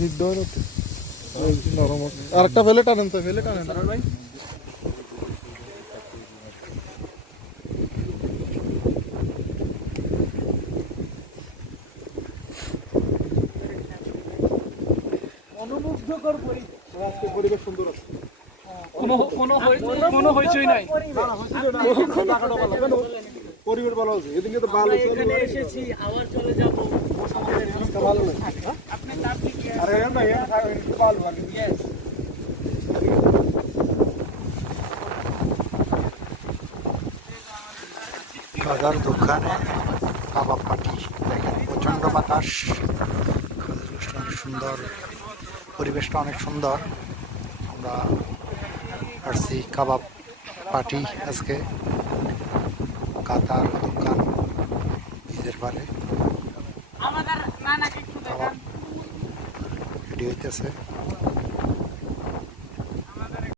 সিদ্ধ হয় না তো, নরম আছে। আর একটা ফেলে টানেন তো, ফেলে টানেন ভাই। অনুমুগ্ধকর পরিবেশ সুন্দর আছে, কোনো হইচই নাই। পরিবেশ ভালো আছে, এদিকে তো ভালো আছে। এখানে এসেছি আবার চলে যাব। ভালো লাগে। আপনি তার দিকে আরে না ভালো লাগে। ইয়েস খাজার দোকানে কাবাব পাটি দেখেন, প্রচণ্ড বাতাস, অনেক সুন্দর, পরিবেশটা অনেক সুন্দর। আমরা আসছি কাবাব পাটি আজকে, কাতার দোকান নিজের পারে আমাদের নানাকে একটু কাবাব রেডি হইতেছে।